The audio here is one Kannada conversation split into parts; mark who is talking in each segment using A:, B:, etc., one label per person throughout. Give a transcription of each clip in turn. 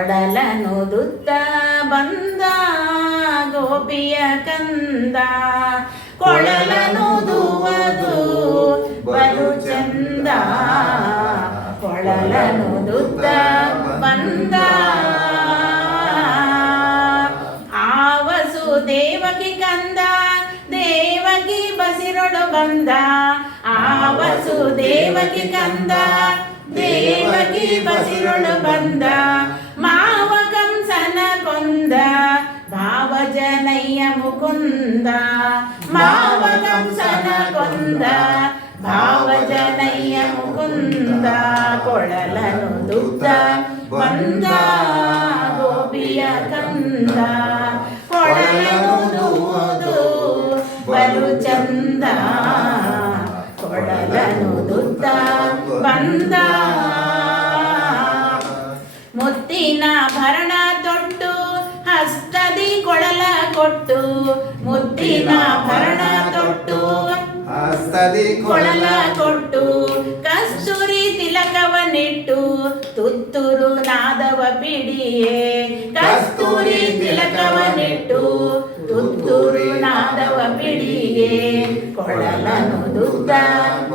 A: ಕೊಡಲನುದುತ್ತ ಬಂದ ಗೋಪಿಯ ಕಂದ. ಕೊಳಲನುದುವುದು ಬಲು ಚಂದ. ಕೊಳಲನುದುತ್ತ ಬಂದ. ಆವಸು ದೇವಕಿ ಕಂದ, ದೇವಕಿ ಬಸಿರೊಡು ಬಂದ. ಆವಸು ದೇವಕಿ ಕಂದ, ದೇವಕಿ ಬಸಿರೊಡು ಬಂದ. ಭಾವಜನಯ್ಯ ಮುಕುಂದ ಮಾವ ಕಂಸನ ಕೊಂದ ಭಾವಜನಯ್ಯ ಮುಕುಂದ ಕೊಳಲನು ದುಗ್ಧ ಬಂದ ಗೋಪಿಯ ಕಂದ ಕೊಳಲನು ದೂದು ಬಲು ಚಂದ ಕೊಡಲನು ದುದ್ದ ಬಂದ ಮುತ್ತಿನ ಕೊಟ್ಟು ಮುದ್ದಿನ ಭರಣ ತೊಟ್ಟು
B: ಹಸ್ತದಿ
A: ಕೊಳಲ ಕೊಟ್ಟು ಕಸ್ತೂರಿ ತಿಲಕವನಿಟ್ಟು ತುತ್ತೂರು ನಾದವ ಪಿಡಿಯೇ ಕಸ್ತೂರಿ ತಿಲಕವನಿಟ್ಟು ತುತ್ತೂರು ನಾದವ ಪಿಡಿಯೇ ಕೊಳಲನು ದುದ್ದ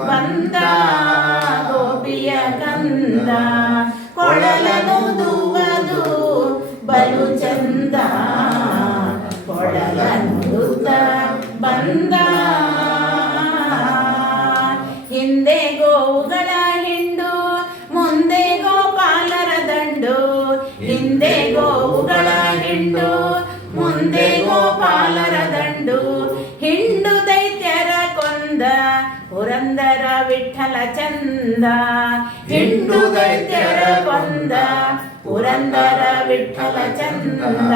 A: ಬಂದ ಗೋಪಿಯ ಕಂದ. ಬಂದ ಹಿಂದೆ ಗೋವುಗಳ ಹಿಂಡು, ಮುಂದೆ ಗೋಪಾಲರ ದಂಡು. ಹಿಂದೆ ಗೋವುಗಳ ಹಿಂಡು, ಮುಂದೆ ಗೋಪಾಲರ ದಂಡು. ಹಿಂಡು ದೈತ್ಯರ ಕೊಂದ, ಪುರಂದರ ವಿಠಲ ಚಂದ. ಹಿಂಡು ದೈತ್ಯರ ಕೊಂದ, ಪುರಂದರ ವಿಠಲ ಚಂದ.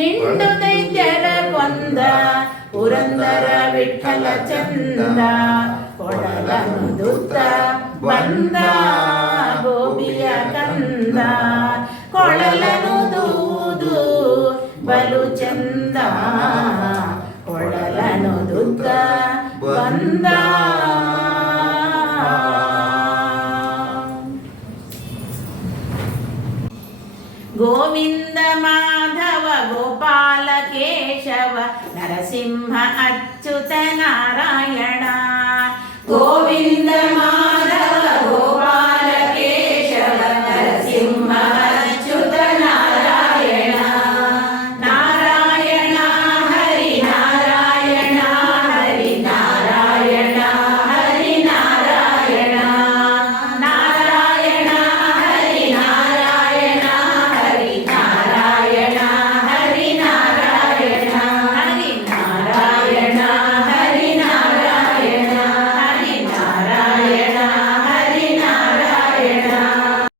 A: ಹಿಂಡು ದೈತ್ಯರ ಕೊಂದ ಪುರಂದರ ವಿಠಲ ಚಂದ ಕೊಡಲನು ದುತ್ತ ಬಂದ ಗೋಪಿಯ ಕಂದ ಕೊಳಲನು ದೂದು ಬಲು ಚಂದ. గోవింద మాధవ గోపాల కేశవ నరసింహ అచ్యుత నారాయణ.